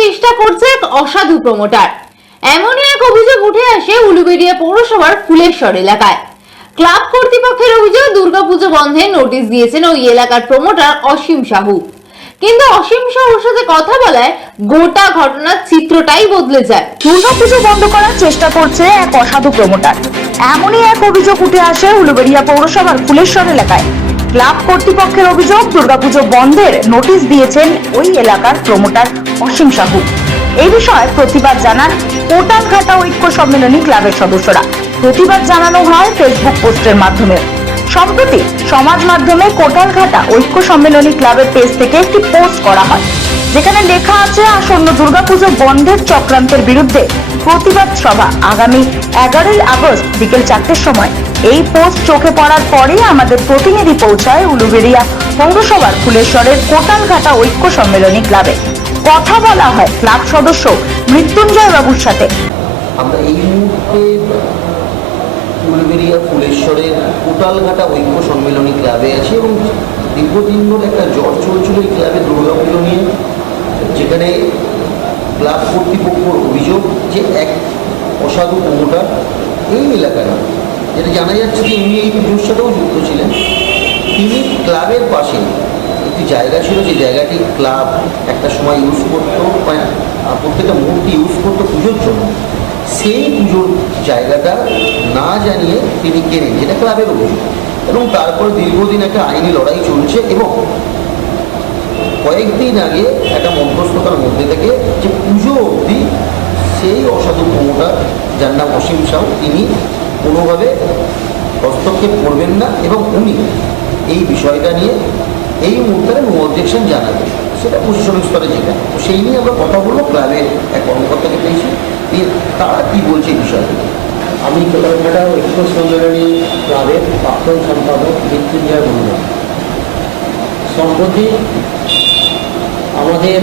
চেষ্টা করছে এক অসাধু প্রমোটার। এমনই এক অভিযোগ উঠে আসে উলুবেড়িয়া পৌরসভার ফুলেশ্বর এলাকায়। ক্লাব কর্তৃপক্ষের অভিযোগ দুর্গাপুজো বন্ধে নোটিশ দিয়েছেন ওই এলাকার প্রমোটার অসীম সাহু। কিন্তু অসীম সাহুর সাথে কথা বলায় গোটা ঘটনার চিত্রটাই বদলে যায়। দুর্গাপুজো বন্ধ করার চেষ্টা করছে এক অসাধু প্রমোটার। এমনই এক অভিযোগ উঠে আসে উলুবেড়িয়া পৌরসভার ফুলেশ্বর এলাকায়। ক্লাব কর্তৃপক্ষের অভিযোগ দুর্গাপুজো বন্ধের নোটিশ দিয়েছেন ওই এলাকার প্রমোটার অসীম সাহু। এই বিষয়ে প্রতিবাদ জানান কোটালঘাটা ঐক্য সম্মেলনী ক্লাবের সদস্যরা। প্রতিবাদ জানানো হয় ফেসবুক পোস্টের মাধ্যমে। সম্প্রতি সমাজ মাধ্যমে কোটালঘাটা ঐক্য সম্মেলনী ক্লাবের পেজ থেকে একটি পোস্ট করা হয়, যেখানে লেখা আছে আসন্ন দুর্গাপুজো বন্ধের চক্রান্তের বিরুদ্ধে প্রতিবাদ সভা আগামী 11ই আগস্ট বিকেল 4টের সময়। এই পোস্ট চোখে পড়ার পরেই আমাদের প্রতিনিধি পৌঁছায় উলুবেড়িয়া পৌরসভার ফুলেশ্বরের কোটালঘাটা ঐক্য সম্মেলনী ক্লাবে। কথা বলা হয় ক্লাব সদস্য মৃত্যুঞ্জয় বাবুর সাথে। আমরা এই মুহূর্তে উলুবেড়িয়া ফুলেশ্বরের কোটালঘাটা ঐক্য সম্মেলনী ক্লাবে আছি এবং দীর্ঘদিন ধরে একটা জ্বর চলছিল এই ক্লাবে দুর্গাপুজো নিয়ে, যেখানে ক্লাব কর্তৃপক্ষের অভিযোগ যে এক অসাধু প্রমোটার এই এলাকায়, যেটা জানা যাচ্ছে যে উনি এই পুজোর সাথেও যুক্ত ছিলেন, তিনি ক্লাবের পাশে একটি জায়গা ছিল, যে জায়গাটি ক্লাব একটা সময় ইউজ করতো, প্রত্যেকটা মূর্তি ইউজ করতো পুজোর জন্য। সেই পুজোর জায়গাটা না জানিয়ে তিনি কেনেন, যেটা ক্লাবের অভিযোগ। এবং তারপর দীর্ঘদিন একটা আইনি লড়াই চলছে এবং কয়েকদিন আগে একটা মধ্যস্থতার মধ্যে থেকে যে পুজো অবধি সেই অসাধু প্রমোটার, যার নাম অসীম সাহু, তিনি কোনোভাবে হস্তক্ষেপ করবেন না এবং উনি এই বিষয়টা নিয়ে এই মুহূর্তে নো অবজেকশন জানাবেন, সেটা প্রশাসনিক স্তরে যেটা। তো সেই নিয়ে আমরা কথা বলবো, ক্লাবের এক কর্মকর্তাকে পেয়েছি, তারা কী বলছে এই বিষয়টা। আমি কোটালঘাটা ঐক্য সম্মেলনী ক্লাবের প্রাক্তন সম্পাদক মৃত্যুঞ্জয় মন্ডল। সম্প্রতি আমাদের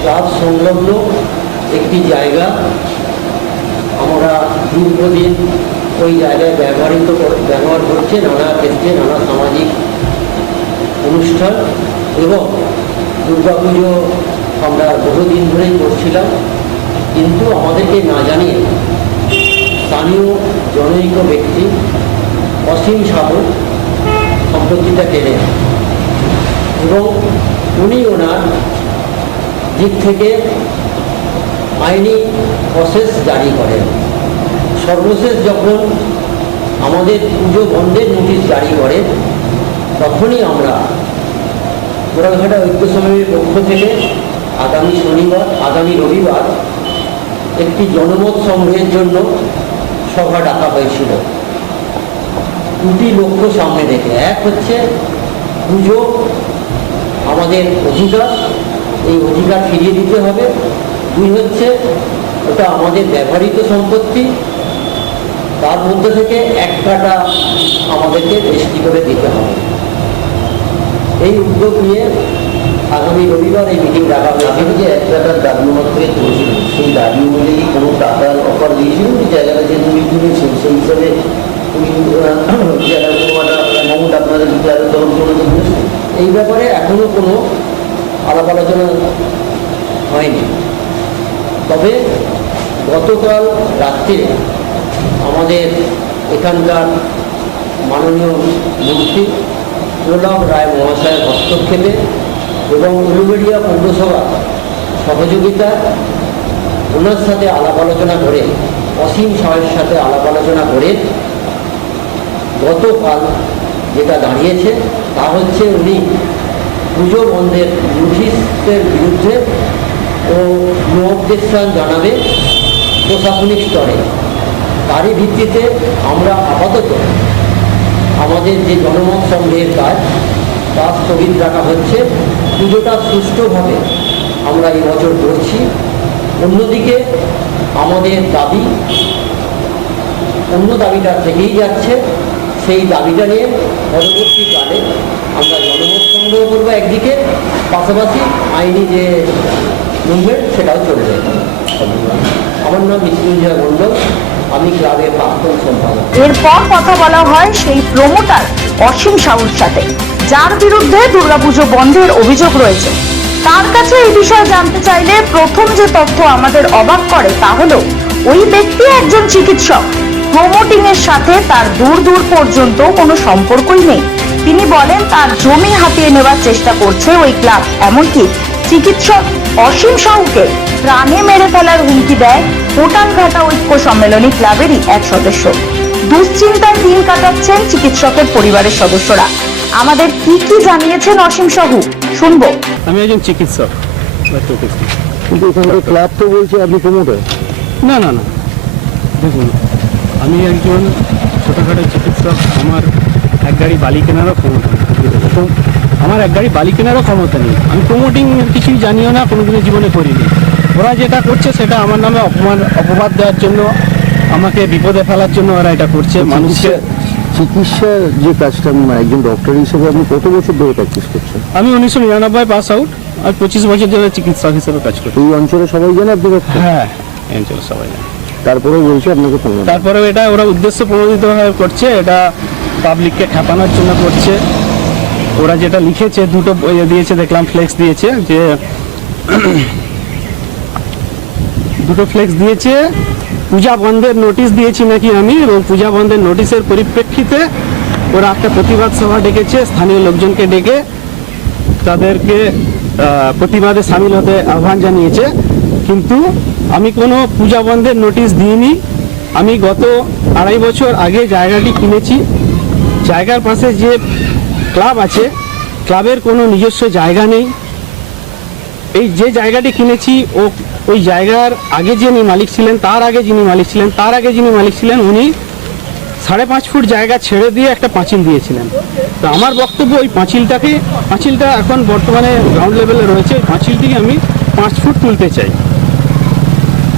ক্লাব সংলগ্ন একটি জায়গা আমরা দীর্ঘদিন ওই জায়গায় ব্যবহার করছে নানা ক্ষেত্রে, নানা সামাজিক অনুষ্ঠান এবং দুর্গাপুজো আমরা বহুদিন ধরেই করছিলাম। কিন্তু আমাদেরকে না জানিয়ে স্থানীয় জনৈক ব্যক্তি অসীম সাহু সম্পত্তিটা কেনে এবং উনি ওনার দিক থেকে আইনি প্রসেস জারি করেন। সর্বশেষ যখন আমাদের পুজো বন্ধের নোটিশ জারি করে, তখনই আমরা কোটালঘাটা ঐক্য সম্মেলনের পক্ষ থেকে আগামী রবিবার একটি জনমত সংগ্রহের জন্য সভা ডাকা হয়েছিল। দুটি লক্ষ্য সামনে রেখে, এক হচ্ছে পুজো আমাদের অধিকার, এই অধিকার ফিরিয়ে দিতে হবে। দুই হচ্ছে ওটা আমাদের ব্যবহৃত সম্পত্তি, তার মধ্যে থেকে এক কাটা আমাদেরকে রেজিস্ট্রি করে দিতে হবে। এই উদ্যোগ নিয়ে আগামী রবিবার এই মিটিং ডাকা হয়েছে। যে এক টাকার দাবি মাত্রে করেছিলেন, সেই দাবি অনুযায়ী কোনো টাকার অফার দিয়েছিলেন যে জায়গাটা যে উনি কিনেছেন, সেই হিসাবে উনি জায়গার কোনো একটা অ্যামাউন্ট আপনাদের ক্লাবের তরফ থেকে দিয়েছেন? এই ব্যাপারে এখনও কোনো আলাপ আলোচনা হয়নি। তবে গতকাল রাত্রে আমাদের এখানকার মাননীয় মন্ত্রী প্রণব রায় মহাশয়ের হস্তক্ষেপে এবং উলুবেড়িয়া পৌরসভা সহযোগিতা, ওনার সাথে আলাপ আলোচনা করে, অসীম সাহের সাথে আলাপ আলোচনা করে গতকাল যেটা দাঁড়িয়েছে তা হচ্ছে উনি পুজো বন্ধের নোটিশের বিরুদ্ধে ও নো অবজেকশন জানাবে প্রশাসনিক স্তরে। তারই ভিত্তিতে আমরা আপাতত আমাদের যে জনমত সংগ্রহের কাজ তা স্থগিত রাখা হচ্ছে। পুজোটা সুষ্ঠুভাবে আমরা এবছর করছি। অন্যদিকে আমাদের দাবি অন্য দাবিটা থেকেই যাচ্ছে, সেই দাবিটা নিয়ে পরবর্তীকালে আমরা জনমত সংগ্রহ করবো একদিকে, পাশাপাশি আইনি যে মুভমেন্ট সেটাও চলবে। আমার নাম মৃত্যুঞ্জয় মন্ডল, আমি ক্লাবের প্রাক্তন সম্পাদক। এরপর কথা বলা হয় সেই প্রমোটার অসীম সাহুর সাথে, যার বিরুদ্ধে দুর্গাপুজো বন্ধের অভিযোগ রয়েছে। তার কাছে এই বিষয়ে জানতে চাইলে প্রথম যে তথ্য আমাদের অবাক করে তা হলো ওই ব্যক্তি একজন চিকিৎসক। প্রমোটিং এর সাথে তার দূর দূর পর্যন্ত কোনো সম্পর্কই নেই। তিনি বলেন তার জমি হাতিয়ে নেওয়ার চেষ্টা করছে ওই ক্লাব, এমনকি চিকিৎসক অসীম সাহুকে প্রাণে মেরে ফেলার হুমকি দেয় কোটালঘাটা ঐক্য সম্মেলনী ক্লাবেরই এক সদস্য। দুশ্চিন্তায় দিন কাটাচ্ছেন চিকিৎসকের পরিবারের সদস্যরা। আমাদের কি কি জানিয়েছেন অসীম সাহু শুনবো। আমি একজন চিকিৎসক। কিন্তু এখানকার ক্লাব তো বলছে আপনি প্রমোটার। না না না, দেখুন, আমি একজন ছোটোখাটো চিকিৎসক। আমার এক গাড়ি বালি কেনারও ক্ষমতা নেই। আমার এক গাড়ি বালি কেনারও ক্ষমতা নেই। আমি প্রমোটিং কিছুই জানিও না, কোনোদিনও জীবনে করিনি। ওরা যেটা করছে সেটা আমার নামে অপবাদ দেওয়ার জন্য, আমাকে বিপদে ফেলার জন্য ওরা এটা করছে। মানুষকে চিকিৎসার যে কাজটা, একজন ডক্টর হিসেবে আপনি কত বছর ধরে প্র্যাকটিস করছেন? আমি 1999 পাস আউট, আর 25 বছর ধরে চিকিৎসক হিসেবে কাজ করি। এই অঞ্চলে সবাই জানে আপনি ডক্টর? হ্যাঁ, এই অঞ্চলে সবাই জানে। তারপরেও বলছে আপনাকে প্রমোটার। তারপরেও এটা ওরা উদ্দেশ্য প্রণোদিতভাবে করছে, এটা পাবলিককে খ্যাপানোর জন্য করছে। ওরা যেটা লিখেছে, দুটো দিয়েছে দেখলাম, ফ্লেক্স দিয়েছে, যে দুটো ফ্লেক্স দিয়েছে, পূজা বন্ধের নোটিশ দিয়েছি নাকি আমি, এবং পূজা বন্ধের নোটিশের পরিপ্রেক্ষিতে ওরা একটা প্রতিবাদ সভা ডেকেছে, স্থানীয় লোকজনকে ডেকে তাদেরকে প্রতিবাদে সামিল হতে আহ্বান জানিয়েছে। কিন্তু আমি কোনো পূজা বন্ধের নোটিশ দিইনি। আমি গত 2.5 বছর আগে জায়গাটি কিনেছি। জায়গার পাশে যে ক্লাব আছে, ক্লাবের কোনো নিজস্ব জায়গা নেই। এই যে জায়গাটি কিনেছি, ওই জায়গার আগে যিনি মালিক ছিলেন, তার আগে যিনি মালিক ছিলেন, উনি 5.5 ফুট জায়গা ছেড়ে দিয়ে একটা পাঁচিল দিয়েছিলেন। তো আমার বক্তব্য, ওই পাঁচিলটা এখন বর্তমানে গ্রাউন্ড লেভেলে রয়েছে, পাঁচিলটিকে আমি 5 ফুট তুলতে চাই।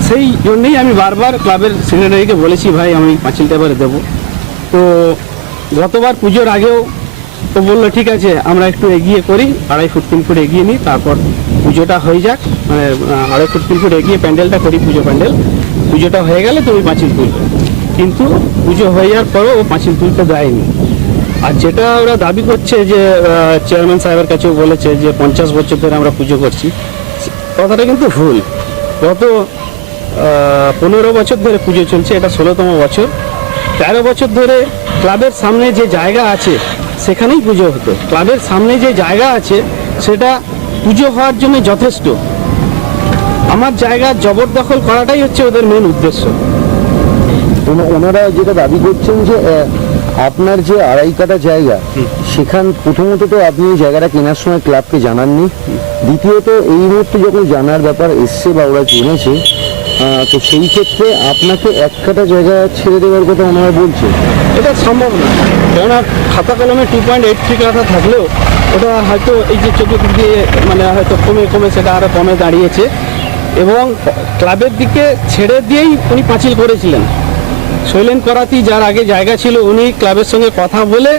সেই জন্যেই আমি বারবার ক্লাবের সেক্রেটারিকে বলেছি, ভাই আমি পাঁচিলটা এবারে দেবো। তো গতবার পুজোর আগেও তো বললো ঠিক আছে, আমরা একটু এগিয়ে করি, 2.5 ফুট 3 ফুট এগিয়ে নিই, তারপর পুজোটা হয়ে যাক, মানে 2.5 ফুট 3 ফুট এগিয়ে প্যান্ডেলটা করি, পুজো প্যান্ডেল। পুজোটা হয়ে গেলে তুমি পাঁচিল তুলবে। কিন্তু পুজো হয়ে যাওয়ার পরও ও পাঁচিল তুলতে দেয়নি। আর যেটা ওরা দাবি করছে, যে চেয়ারম্যান সাহেবের কাছেও বলেছে যে 50 বছর ধরে আমরা পুজো করছি, কথাটা কিন্তু ভুল। গত 15 বছর ধরে পুজো চলছে, এটা 16তম বছর। 13 বছর ধরে ক্লাবের সামনে যে জায়গা আছে সেখানেই পুজো হতো। ক্লাবের সামনে যে জায়গা আছে সেটা পুজো হওয়ার জন্য যথেষ্ট। আমার জায়গা জবরদখল করাটাই হচ্ছে ওদের মেন উদ্দেশ্য। ওনারা যেটা দাবি করছেন যে আপনার যে 2.5 কাঠা জায়গা, সেখান প্রথমত তো আপনি এই জায়গাটা কেনার সময় ক্লাবকে জানাননি। দ্বিতীয়ত এই মুহূর্তে যখন জানার ব্যাপার এসছে বা ওরা জেনেছে, তো সেই ক্ষেত্রে আপনাকে 1 কাঠা জায়গা ছেড়ে দেওয়ার কথা ওনারা বলছে। এটা সম্ভব না, কেননা খাতা কলমে 2.83 কাঠা থাকলেও ওটা হয়তো এই যে চতুর্দিক দিয়ে মানে হয়তো কমে সেটা আরও কমে দাঁড়িয়েছে। এবং ক্লাবের দিকে ছেড়ে দিয়েই উনি পাঁচিল করেছিলেন। শৈলেন করাতি, যার আগে জায়গা ছিল, উনি ক্লাবের সঙ্গে কথা বলে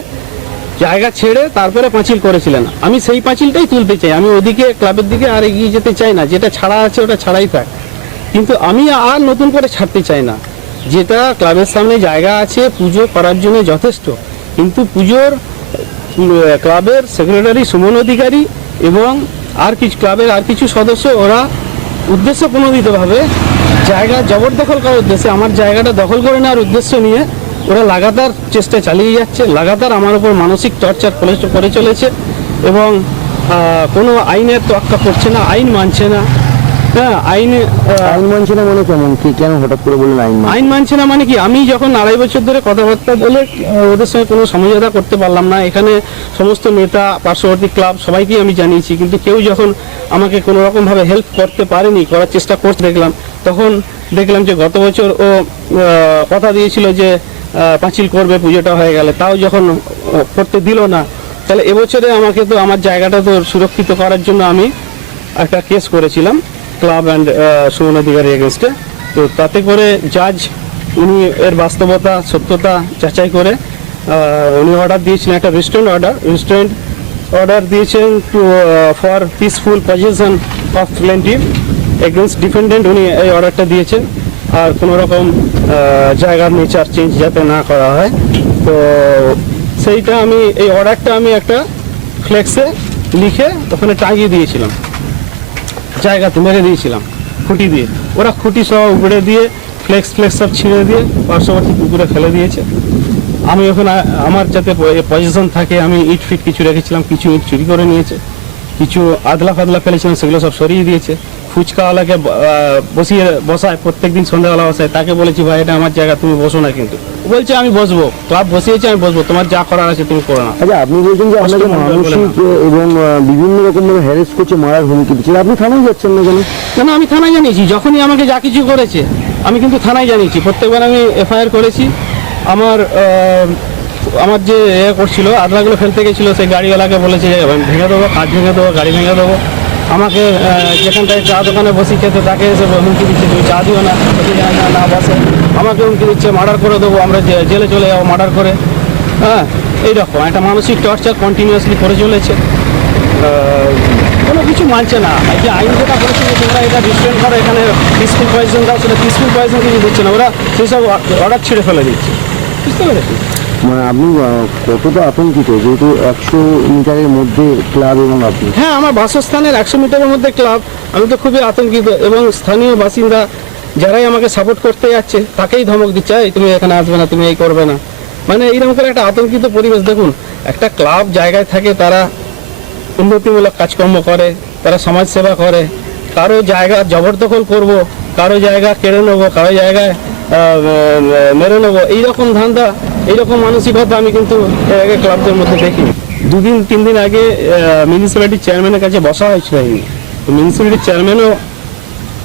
জায়গা ছেড়ে তারপরে পাঁচিল করেছিলেন। আমি সেই পাঁচিলটাই তুলতে চাই, আমি ওদিকে ক্লাবের দিকে আর এগিয়ে যেতে চাই না। যেটা ছাড়া আছে ওটা ছাড়াই থাক, কিন্তু আমি আর নতুন করে ছাড়তে চাই না। যেটা ক্লাবের সামনে জায়গা আছে পুজো করার জন্য যথেষ্ট, কিন্তু পুজোর ক্লাবের সেক্রেটারি সুমন অধিকারী এবং ক্লাবের আর কিছু সদস্য, ওরা উদ্দেশ্য প্রণোদিতভাবে জায়গা জবরদখল করার উদ্দেশ্যে, আমার জায়গাটা দখল করে নেওয়ার উদ্দেশ্য নিয়ে ওরা লাগাতার চেষ্টা চালিয়ে যাচ্ছে। লাগাতার আমার উপর মানসিক টর্চার করে চলেছে এবং কোনো আইনের তোয়াক্কা করছে না, আইন মানছে না। হ্যাঁ, আইন মানছে না মানে কেমন, কি কেন হঠাৎ করে বললেন আইন মানছে না? মানে কি, আমি যখন 2.5 বছর ধরে কথাবার্তা বলে ওদের সঙ্গে কোনো সমঝোতা করতে পারলাম না। এখানে সমস্ত নেতা, পার্শ্ববর্তী ক্লাব সবাইকেই আমি জানিয়েছি, কিন্তু কেউ যখন আমাকে কোনো রকমভাবে হেল্প করতে পারেনি, করার চেষ্টা করতে তখন দেখলাম যে গত বছর ও কথা দিয়েছিল যে পাঁচিল করবে পুজোটা হয়ে গেলে, তাও যখন করতে দিল না, তাহলে এবছরে আমাকে তো আমার জায়গাটা তো সুরক্ষিত করার জন্য আমি একটা কেস করেছিলাম ক্লাব অ্যান্ড সুমন অধিকারী এগেনস্টে। তো তাতে করে জাজ উনি এর বাস্তবতা সত্যতা যাচাই করে উনি অর্ডার দিয়েছিলেন, একটা রেস্টুরেন্ট অর্ডার দিয়েছেন for peaceful position of plaintiff against defendant. উনি এই অর্ডারটা দিয়েছেন, আর কোনো রকম জায়গার নেচার চেঞ্জ যাতে না করা হয়। তো সেইটা এই অর্ডারটা আমি একটা ফ্লেক্সে লিখে ওখানে টাঙিয়ে দিয়েছিলাম। জায়গাতে মেরে দিয়েছিলাম খুঁটি দিয়ে। ওরা খুঁটি সব উপড়ে দিয়ে ফ্লেক্স সব ছিঁড়ে দিয়ে পার্শ্ববর্তী পুকুরে ফেলে দিয়েছে। আমি ওখানে আমার যাতে পজিশন থাকে আমি ইট ফিট কিছু রেখেছিলাম, কিছু ইট চুরি করে নিয়েছে, কিছু আদলা ফাদলা ফেলেছিলাম সেগুলো সব সরিয়ে দিয়েছে। ফুচকাওয়ালাকে বসায় প্রত্যেকদিন সন্ধ্যাবেলা বসায়, তাকে বলেছি ভাই এটা আমার জায়গা, তুমি বসো না। কিন্তু বলছে আমি বসবো, ক্লাব বসিয়েছে আমি বসবো, তোমার যা করার আছে তুমি করো না। আচ্ছা, আপনি বলছেন যে আপনাকে মানসিক এবং বিভিন্ন রকম ভাবে হ্যারেস করছে, মারার হুমকি দিচ্ছে, আপনি থানায় যাচ্ছেন না কেন? কেন আমি থানায় জানিয়েছি, যখনই আমাকে যা কিছু করেছে আমি কিন্তু থানায় জানিয়েছি। প্রত্যেকবার আমি এফআইআর করেছি। আমার যে করছিল আদলাগুলো ফেলতে গেছিলো সেই গাড়িওয়ালাকে বলেছে ভেঙে দেবো, কাজ ভেঙে দেবো, গাড়ি ভেঙে দেবো। আমাকে যেখানটায় চা দোকানে বসি খেতে তাকে এসে হুমকি দিচ্ছে তুমি চা দিও না, না বসে আমাকে হুমকি দিচ্ছে মার্ডার করে দেবো, আমরা জেলে চলে যাবো মার্ডার করে। হ্যাঁ, এইরকম একটা মানসিক টর্চার কন্টিনিউয়াসলি করে চলেছে। কোনো কিছু মানছে না। যে আইন যেটা বলেছে যে তোমরা এটা রিস্ট্রেন করো, এখানে পিসফুল পয়জন দাও, সেটা পিসফুল পয়জন কিছু দিচ্ছে না, ওরা সেসব অর্ডার ছেড়ে ফেলে দিচ্ছে। বুঝতে পেরেছি? মানে আপনি কতটা আতঙ্কিত, যেহেতু 100 মিটারের মধ্যে ক্লাব এবং আপনি? হ্যাঁ, আমার বাসস্থানের 100 মিটারের মধ্যে ক্লাব, আমি তো খুবই আতঙ্কিত। এবং স্থানীয় বাসিন্দা যারাই আমাকে সাপোর্ট করতে যাচ্ছে তাকেই ধমক দিচ্ছে, এই তুমি এখানে আসবে না, তুমি এই করবে না। মানে এইরকম করে একটা আতঙ্কিত পরিবেশ। দেখুন, একটা ক্লাব জায়গায় থাকে, তারা উন্নতিমূলক কাজকর্ম করে, তারা সমাজসেবা করে। কারো জায়গা জবরদখল করব, কারো জায়গা কেড়ে নেবো, কারো জায়গায় মেরে নেবো, এইরকম ধান্দা, এইরকম মানসিকতা আমি কিন্তু এর আগে ক্লাবদের মধ্যে দেখিনি। 2-3 দিন আগে মিউনিসিপ্যালিটির চেয়ারম্যানের কাছে বসা হয়েছিল। তো মিউনিসিপ্যালিটির চেয়ারম্যানও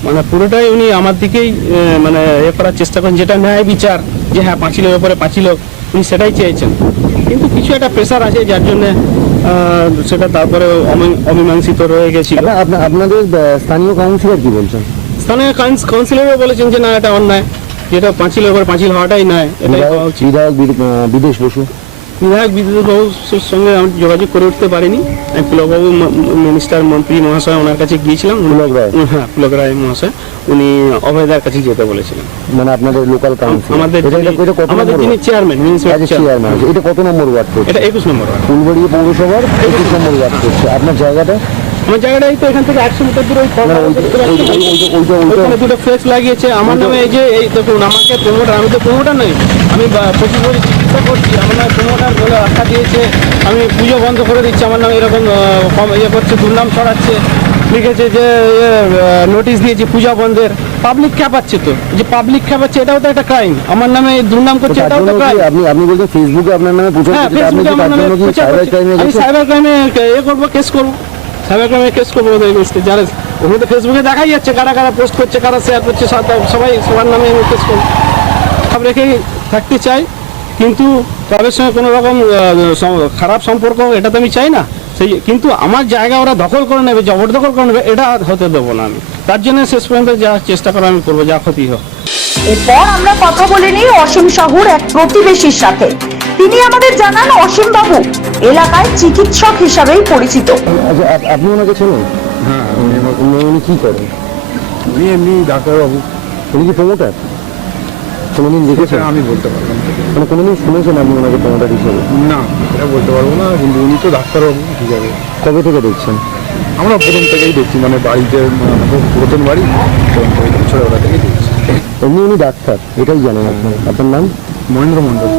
মানে পুরোটাই উনি আমার দিকেই মানে করার চেষ্টা করেন, যেটা ন্যায় বিচার, যে হ্যাঁ পাঁচিলের ওপরে পাঁচিলক, উনি সেটাই চেয়েছেন। কিন্তু কিছু একটা প্রেশার আছে যার জন্যে সেটা তারপরে অমীমাংসিত রয়ে গেছিল। আপনাদের স্থানীয় কাউন্সিলর কি বলছেন? স্থানীয় কাউন্সিলরও বলেছেন যে না, এটা অন্যায়, যেটা পাঁচিলের উপর পাঁচিল হওয়াটাই নয়, এটাই হওয়া উচিত। বিদেশ বসু বিধায়ক বিদ্যুৎবাবুর সঙ্গে আমি যোগাযোগ করে উঠতে পারিনি। আমি পুলকবাবু মিনিস্টার মন্ত্রী মহাশয় ওনার কাছে গিয়েছিলাম। হ্যাঁ, পুলক রায় মহাশয়, উনি অভয়দার কাছে যেতে বলেছিলেন। মানে আপনাদের লোকাল কাউন্সিল, আমাদের যিনি চেয়ারম্যান, চেয়ারম্যান, এটা কত নম্বর ওয়ার্ড করছে? এটা 21 নম্বর ওয়ার্ড, ফুলবাড়িয়া পৌরসভার 21 নম্বর ওয়ার্ড করছে। আপনার জায়গাটা? আমার জায়গাটা এই তো এখান থেকে 100 মিটার দূরে ওইখানে দুটো ফ্লেক্স লাগিয়েছে আমার নামে। এই যে এই দেখুন, আমাকে প্রমোটার, আমি তো প্রমোটার নই, আমি 25 বছর চিকিৎসা করছি, আমার নামে প্রমোটার বলে আখ্যা দিয়েছে। আমি পুজো বন্ধ করে দিচ্ছি, আমার নামে এরকম করছে, দুর্নাম ছড়াচ্ছে। লিখেছে যে নোটিশ দিয়েছি পূজা বন্ধের। পাবলিক খেপাচ্ছে, তো যে পাবলিক খেপাচ্ছে এটাও তো একটা ক্রাইম। আমার নামে দুর্নাম করছে, এটাও তো ক্রাইম। আপনি বলছেন ফেসবুকে আপনার নামে প্রচার হ্যাঁ, করছে, ফেসবুকে আমার নামে প্রচার করছে। আমি সাইবার ক্রাইমে করবো, কেস করবো, সাইবার ক্রাইমে কেস করবো ওদের এগেইনস্টে। যারা ওখানে তো ফেসবুকে দেখাই যাচ্ছে কারা কারা পোস্ট করছে, কারা শেয়ার করছে, সবাই সবার নামে আমি কেস করবো। সব রেখেই থাকতে চাই, কিন্তু তাদের সঙ্গে কোনো রকম খারাপ সম্পর্ক এটা তো আমি চাই না। সেই কিন্তু আমার জায়গা ওরা দখল করে নেবে, জবরদখল করে নেবে, এটা হতে দেবো না আমি। তার জন্য শেষ পর্যন্ত যা চেষ্টা করা আমি করবো, যা ক্ষতি হোক। এরপর আমরা কথা বলে নিই অসীম সাহুর এক প্রতিবেশীর সাথে। তিনি আমাদের জানান অসীম বাবু এলাকায় চিকিৎসক হিসাবেই পরিচিত। আচ্ছা, আপনি ওনাকে চেনেন? হ্যাঁ, উনি কি করেন? উনি এমনি ডাক্তারবাবু। উনি কি প্রমোটার? কোনোদিন দেখেছেন? আমি বলতে পারবো না। মানে কোনোদিন শুনেছেন আপনি ওনাকে প্রমোটার হিসেবে? না, এটা বলতে পারবো না, কিন্তু উনি তো ডাক্তারবাবু, ঠিক আছে। কবে থেকে দেখছেন? আমরা প্রথম থেকেই দেখছি, মানে বাড়িতে পুরাতন বাড়ি, ছোটবেলা থেকেই দেখছি। এমনি উনি ডাক্তার, এটাই জানেন আপনি। আপনার নাম? মহেন্দ্র মন্ডল।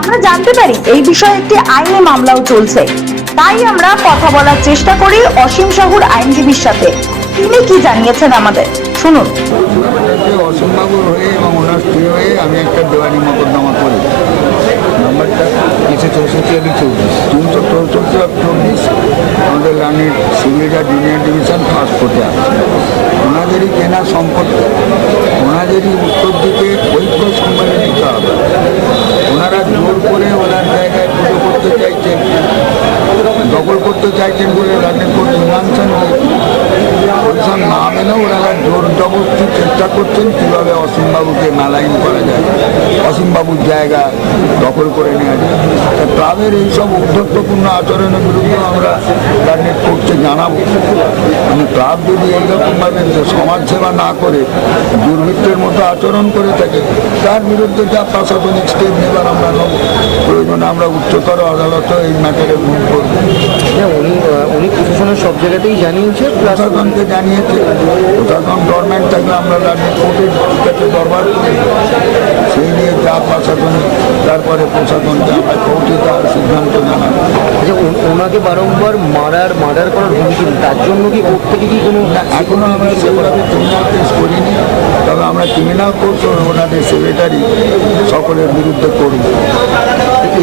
আমরা জানতে পারি এই বিষয়ে একটি আইনি মামলাও চলছে। তাই আমরা কথা বলার চেষ্টা করি অসীম সাহুর আইনজীবীর সাথে। তিনি কি জানিয়েছেন আমাদের শুনুন। অসীমবাবুর হয়ে এবং ওনার স্ত্রী হয়ে আমি একটা দেওয়ানি মোকদ্দমা করি। নাম্বারটা 364-24 আমাদের রানীর শিবিরা জুনিয়র ডিভিশন ফার্স্ট কোর্টে আছে। ওনাদেরই কেনা সম্পত্তি, ওনাদেরই উত্তর দিকে ঐক্য সম্মেলনী ক্লাব। ওনারা জোর করে ওনার জায়গায় পুজো করতে চাইছেন, দখল করতে চাইছেন বলে রানীর কোর্ট মীমাংসা হয়েছে। পরিষদ না মেনেও ওনারা জোর জবরদস্তি চেষ্টা করছেন কীভাবে অসীমবাবুকে মেলাইন করা যায়, অসীমবাবুর জায়গা দখল করে নেওয়া যায়। তা ক্লাবের এইসব উদ্ধত্তপূর্ণ আচরণের বিরুদ্ধে আমরা লার্নেট কোর্টকে জানাবো। মানে ক্লাব যদি এইরকমভাবে সমাজসেবা না করে দুর্বৃত্তের মতো আচরণ করে থাকে, তার বিরুদ্ধে যা প্রশাসনিক স্টেপ নেবার আমরা নেব। প্রয়োজনে আমরা উচ্চতর আদালতে এই ম্যাটারে মুভ করব। উনি প্রশাসনের সব জায়গাতেই জানিয়েছে, প্রশাসনকে জানিয়েছে। প্রশাসন গভর্নমেন্ট থাকলে আমরা লার্নেট কোর্টের কাছে দরবার করি, সেই নিয়ে যা প্রশাসনিক, তারপরে প্রশাসনকে আমরা কোর্টে তার সিদ্ধান্ত জানাবো। আচ্ছা ওনাকে বারংবার মার্ডার করার হুমকি, তার জন্য কি কোর্ট থেকে কি কোনো এখনো আমরা সেভাবে ক্রিমিনাল কেস করিনি, তবে আমরা ক্রিমিনাল কোর্ট ওনাদের সেক্রেটারি সকলের বিরুদ্ধে করব।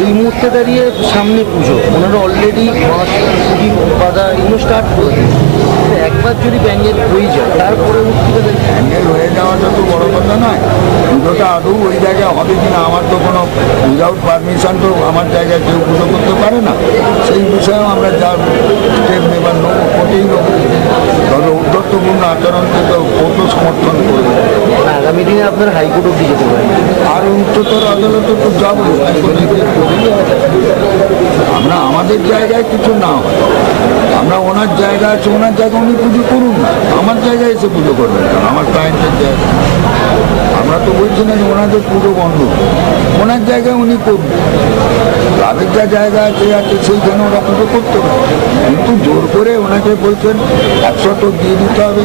এই মুহূর্তে দাঁড়িয়ে সামনে পুজো, ওনারা অলরেডি মাছ পুঁজি বাঁধা এগুলো স্টার্ট করে দিয়েছে। একবার যদি ব্যাঙ্গেল হয়ে যায় তারপরে উঠতে হ্যান্ডেল হয়ে যাওয়াটা তো বড় কথা নয়, পুজোটা আদৌ ওই জায়গায় হবে কিনা, আমার তো কোনো উইদাউট পারমিশন তো আমার জায়গায় কেউ পুজো করতে পারে না। সেই বিষয়েও আমরা যা স্টেপ নেবার নেবো, কোর্টেই নেবো। তবে উদ্ধত্তপূর্ণ আচরণকে তো কোর্টও সমর্থন করবে। আগামী দিনে আপনার হাইকোর্ট অব্দি যেতে পারে, আর উচ্চতর আদালতে তো যাবো। আমরা আমাদের জায়গায় কিছু না হয়, আমরা ওনার জায়গা আছে, ওনার জায়গায় উনি পুজো করুন না, আমার জায়গায় এসে পুজো করবেন কেন, আমার ক্লায়েন্টের জায়গায়। আমরা তো বলছি না যে ওনাদের পুজো বন্ধ, ওনার জায়গায় উনি করুন। ক্লাবের যা জায়গা আছে সেইখানে ওরা পুজো করতে পারে, কিন্তু জোর করে ওনাকে বলছেন 100 দিয়ে দিতে হবে,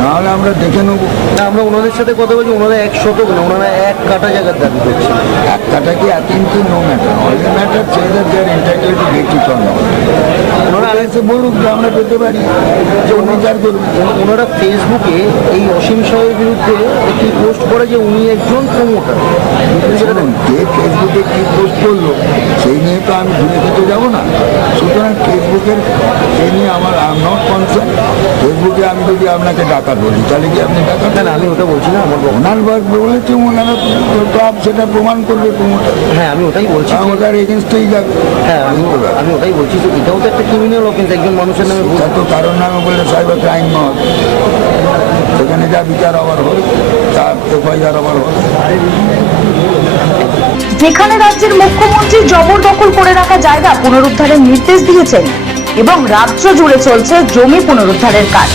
নাহলে আমরা দেখে নেবো। আমরা ওনাদের সাথে কথা বলছি, ওনারা 100 না, ওনারা 1 কাটা জায়গার দাবি করছে। 1 কাটা কি 1 ইঞ্চি নো ম্যাটার, অনলি ম্যাটার চেয়ে they're entitle to get it on. ওনারা এসে বলুক যে আমরা পেতে পারি, যে বিচার করুন। ওনারা ফেসবুকে এই অসীম সাহের বিরুদ্ধে একটি পোস্ট করে যে উনি একজন প্রমোটার। যে ফেসবুকে কি পোস্ট করলো সেই নিয়ে তো আমি ঘুরে ফিরে যাবো না। সুতরাং ফেসবুকের এই নিয়ে আমার আই এম নট কনসার্ন। ফেসবুকে আমি যদি আপনাকে ডাকাত বলি তাহলে কি আপনি ডাকাত? না আমি ওটা বলছি না, আমার ওনার বলেছে ওনারা ক্লাব সেটা প্রমাণ করবে প্রমোটার। হ্যাঁ আমি ওটাই বলছি, ওটার এগেনস্টেই যাবে। হ্যাঁ আমি ওটাই বলছি যে এটাও তো একটা ক্রিমিনাল অফেন্স, একজন মানুষের নামে এটা তো কারণ নামে বললে সাইবার ক্রাইম নয়, সেখানে যা বিচার আবার হবে তার এফআইআর আবার হবে। যেখানে রাজ্যের মুখ্যমন্ত্রী জবরদখল করে রাখা জায়গা পুনরুদ্ধারের নির্দেশ দিয়েছেন এবং রাজ্য জুড়ে চলছে জমি পুনরুদ্ধারের কাজ,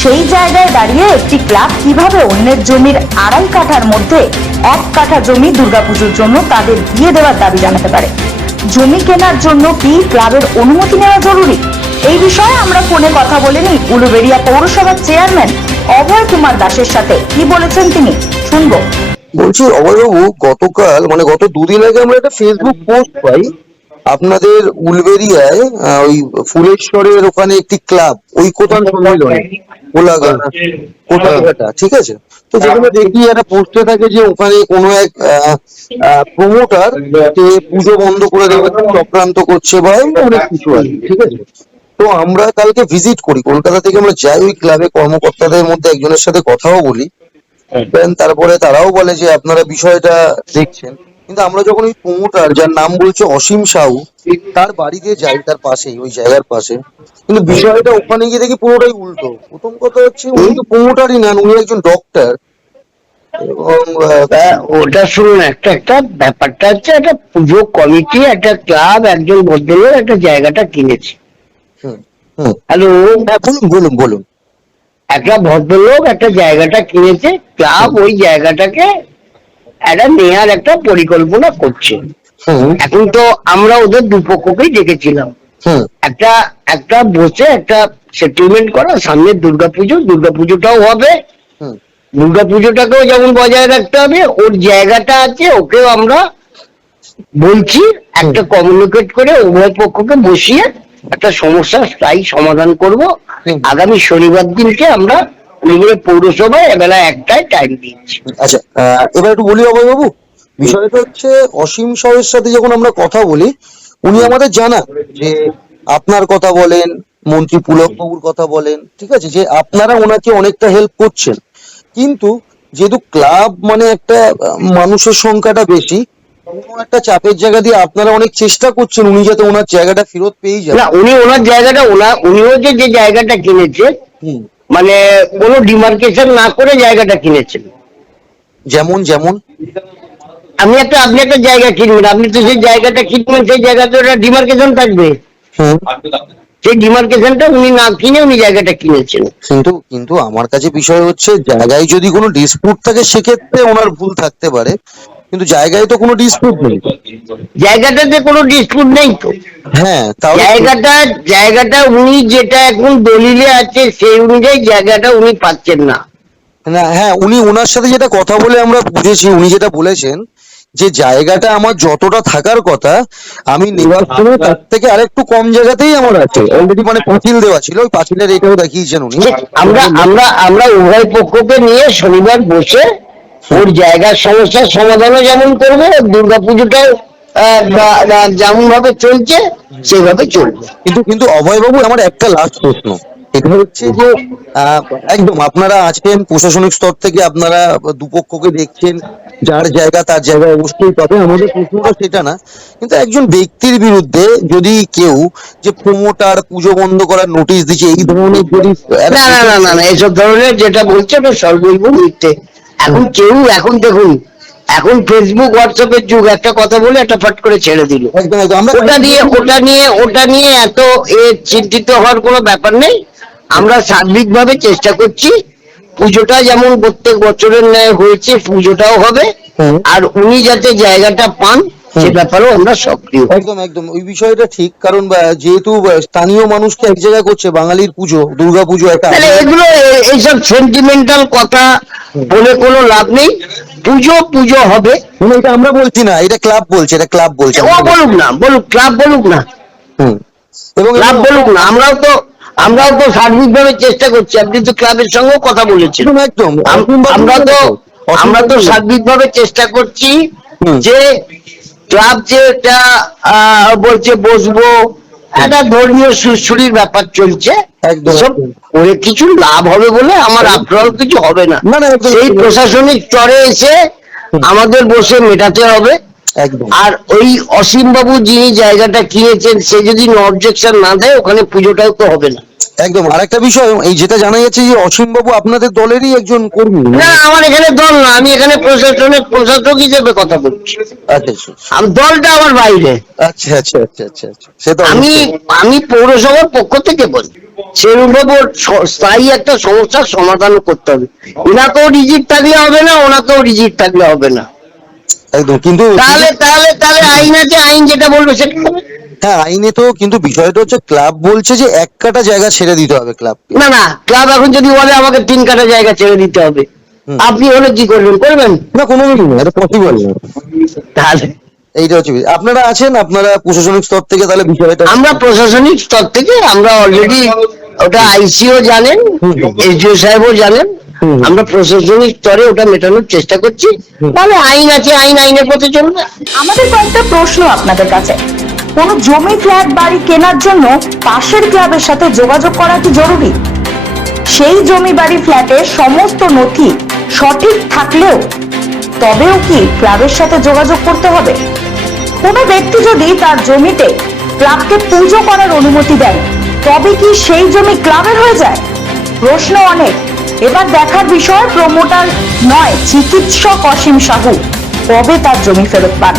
সেই জায়গায় দাঁড়িয়ে একটি ক্লাব কিভাবে অন্যের জমির 2.5 কাঠার মধ্যে 1 কাঠা জমি দুর্গাপুজোর জন্য তাদের দিয়ে দেওয়ার দাবি জানাতে পারে? জমি কেনার জন্য কি ক্লাবের অনুমতি নেওয়া জরুরি? এই বিষয়ে আমরা ফোনে কথা বলে নিই উলুবেড়িয়া পৌরসভার চেয়ারম্যান অভয় কুমার দাসের সাথে। কি বলেছেন তিনি শুনবো। বলছি অভয়বাবু, গতকাল মানে গত 2 দিন আগে আমরা একটা ফেসবুক পোস্ট পাই আপনাদের উলবেড়িয়ায় ওই ফুলেশ্বরের ওখানে একটি ক্লাব ঐক্যতান সম্মেলন কোলাঘাটা, ঠিক আছে? তো যেখানে দেখি একটা পোস্টে থাকে যে ওখানে কোনো এক প্রমোটার পুজো বন্ধ করে দেওয়ার চক্রান্ত করছে বা অনেক কিছু আছে, ঠিক আছে? তো আমরা কালকে ভিজিট করি, কলকাতা থেকে আমরা যাই ওই ক্লাবে, কর্মকর্তাদের মধ্যে একজনের সাথে কথাও বলি। তারপরে তারাও বলে যে আপনারা বিষয়টা দেখছেন, কিন্তু আমরা যখন ওই প্রমোটার যার নাম বলছে অসীম সাহু তার বাড়িতে যাই, তার পাশেই ওই জায়গার পাশে, কিন্তু বিষয়টা ওখানে গিয়ে দেখি পুরোটাই উল্টো। প্রথম কথা হচ্ছে উনি তো প্রমোটারই না, উনি একজন ডক্টর। এবং ওটা শুনুন, একটা ব্যাপারটা হচ্ছে একটা পুজো কমিটি, একটা ক্লাব, একজন ভদ্রলোক একটা জায়গাটা কিনেছে। হ্যালো, বলুন। একটা ভদ্রলোক একটা জায়গাটা কিনেছে, ক্লাব ওই জায়গাটাকে একটা নেয়ার একটা পরিকল্পনা করছে। এখন তো আমরা ওদের দুপক্ষকেই ডেকেছিলাম, একটা বসে একটা সেটেলমেন্ট করা, সামনে দুর্গাপুজোটাও হবে, দুর্গাপুজোটাকেও যেমন বজায় রাখতে হবে, ওর জায়গাটা আছে ওকেও আমরা বলছি একটা কমিউনিকেট করে উভয় পক্ষকে বসিয়ে একটা সমস্যার স্থায়ী সমাধান করব। আগামী শনিবার দিনকে আমরা পৌরসভায় বেলা 1টায় টাইম দিচ্ছি। আচ্ছা, এবার একটু বলি অভয়বাবু, বিষয়টা হচ্ছে অসীম সাহের সাথে যখন আমরা কথা বলি উনি আমাদের জানান যে আপনার কথা বলেন, মন্ত্রী পুলকবাবুর কথা বলেন, ঠিক আছে, যে আপনারা ওনাকে অনেকটা হেল্প করছেন, কিন্তু যেহেতু ক্লাব মানে একটা মানুষের সংখ্যাটা বেশি, কোনো একটা চাপের জায়গা দিয়ে আপনারা অনেক চেষ্টা করছেন উনি যাতে ওনার জায়গাটা ফেরত পেয়ে যান। না, উনি ওনার জায়গাটা উনিও যে জায়গাটা কিনেছে মানে কোনো ডিমার্কেশন না করে জায়গাটা কিনেছেন। যেমন যেমন আপনি একটা জায়গা কিনবেন, আপনি তো সেই জায়গাটা কিনবেন, সেই জায়গাতে ওটা ডিমার্কেশন থাকবে। হুম। সেই ডিমার্কেশনটা উনি না কিনে উনি জায়গাটা কিনেছেন। কিন্তু কিন্তু আমার কাছে বিষয় হচ্ছে, জায়গায় যদি কোনো ডিসপুট থাকে সেক্ষেত্রে ওনার ভুল থাকতে পারে, কিন্তু জায়গায় তো কোনো ডিসপুট নেই। জায়গাটাতে কোনো ডিসপুট নেই তো। হ্যাঁ, তাহলে জায়গাটা উনি যেটা এখন দলিলে আছে সেই অনুযায়ী জায়গাটা উনি পাচ্ছেন না। না, হ্যাঁ, উনি ওনার সাথে যেটা কথা বলে আমরা বুঝেছি, উনি যেটা বলেছেন যে জায়গাটা আমার যতটা থাকার কথা আমি নেওয়ার সময় তার থেকে আরেকটু কম জায়গাতেই আমার আছে অলরেডি, মানে পাঁচিল দেওয়া ছিল, ওই পাঁচিলের এটাও দেখিয়েছেন উনি। আমরা উভয় পক্ষকে নিয়ে শনিবার বসে ওর জায়গার সমস্যার সমাধানও যেমন করবো, দুর্গাপুজোটাও যেমন ভাবে চলছে সেভাবে চলবে। কিন্তু অভয়বাবু, আমার একটা লাস্ট প্রশ্ন, এটা হচ্ছে যে একদম আপনারা আছেন প্রশাসনিক স্তর থেকে, আপনারা দুপক্ষকে দেখছেন, যার জায়গা তার জায়গা অবশ্যই পাবে, আমাদের প্রশ্নটা সেটা না, কিন্তু একজন ব্যক্তির বিরুদ্ধে যদি কেউ যে প্রমোটার পুজো বন্ধ করার নোটিশ দিচ্ছে, এই ধরনের যদি না এসব ধরনের যেটা বলছে ওটা সর্বৈব মিথ্যে। এখন দেখুন, এখন ফেসবুক হোয়াটসঅ্যাপের যুগ, একটা কথা বলে একটা ফট করে ছেড়ে দিল। একদম একদম আমরা ওটা নিয়ে এত চিন্তিত হওয়ার কোনো ব্যাপার নেই। আমরা সার্বিকভাবে চেষ্টা করছি, পুজোটা যেমন প্রত্যেক বছরের ন্যায় হয়েছে পুজোটাও হবে, আর উনি যাতে জায়গাটা পান সে ব্যাপারেও আমরা সক্রিয়। একদম একদম ওই বিষয়টা ঠিক, কারণ যেহেতু স্থানীয় মানুষকে এক জায়গায় করছে, বাঙালির পুজো দুর্গা পুজো একটা, এগুলো এইসব সেন্টিমেন্টাল কথা বলে কোনো লাভ নেই। পুজো হবে, এটা আমরা বলছি না, এটা ক্লাব বলছে, এটা ক্লাব বলছে। ও ক্লাব বলুক না, এবং ক্লাব বলুক না, আমরাও তো সার্বিকভাবে চেষ্টা করছি। আপনি তো ক্লাবের সঙ্গেও কথা বলেছেন। একদম আমরা তো সার্বিকভাবে চেষ্টা করছি যে ক্লাব যেটা বলছে বসবো, একটা ধর্মীয় সুশ্রীর ব্যাপার চলছে, সব করে কিছু লাভ হবে বলে আমার আফটার কিছু হবে না। সেই প্রশাসনিক স্তরে এসে আমাদের বসে মেটাতে হবে। আর ওই অসীম বাবু যিনি জায়গাটা কিনেছেন সে যদি অবজেকশন না দেয়, ওখানে পুজোটাও তো হবে না। একদম। আরেকটা বিষয়, এই যেটা জানা যাচ্ছে যে অসীম বাবু আপনাদের দলেরই একজন কর্মী। না, আমার এখানে দল না, আমি এখানে প্রশাসক হিসেবে কথা বলছি। দলটা আমার বাইরে। আচ্ছা আচ্ছা আচ্ছা আচ্ছা আচ্ছা, সে তো আমি পৌরসভার পক্ষ থেকে বলি, সেরকমভাবে স্থায়ী একটা সমস্যার সমাধান করতে হবে। ওনাকেও রিজিট থাকলে হবে না, ওনাকেও রিজিট থাকলে হবে না। একদম। কিন্তু তাহলে আইন আছে, আইন যেটা বলবে সেটা হবে। হ্যাঁ, আইনে তো, কিন্তু বিষয়টা হচ্ছে ক্লাব বলছে যে 1 কাঠা জায়গা ছেড়ে দিতে হবে ক্লাব। না, ক্লাব এখন যদি বলে আমাকে 3 কাঠা জায়গা ছেড়ে দিতে হবে, আপনি হলে কি করবেন? না, কোনোদিনই না, এটা পসিবল না। তাহলে এইটা হচ্ছে, আপনারা আছেন, আপনারা প্রশাসনিক স্তর থেকে তাহলে বিষয়টা, আমরা প্রশাসনিক স্তর থেকে আমরা অলরেডি ওটা আইসিও জানেন, এসডিও সাহেবও জানেন, আমরা প্রশাসনিক স্তরে ওটা মেটানোর চেষ্টা করছি। তাহলে আইন আছে, আইনের পথে চলবে। আমাদের কয়েকটা প্রশ্ন আপনাদের কাছে। কোন জমি ফ্ল্যাট বাড়ি কেনার জন্য পাশের ক্লাবের সাথে যোগাযোগ করা কি জরুরি? সেই জমি বাড়ি ফ্ল্যাটের সমস্ত নথি সঠিক থাকলেও তবেও কি ক্লাবের সাথে যোগাযোগ করতে হবে? কোনো ব্যক্তি যদি তার জমিতে ক্লাবকে পুজো করার অনুমতি দেন, তবে কি সেই জমি ক্লাবের হয়ে যায়? প্রশ্ন অনেক। এবার দেখার বিষয়, প্রমোটার নয় চিকিৎসক অসীম সাহু কবে তার জমি ফেরত পান।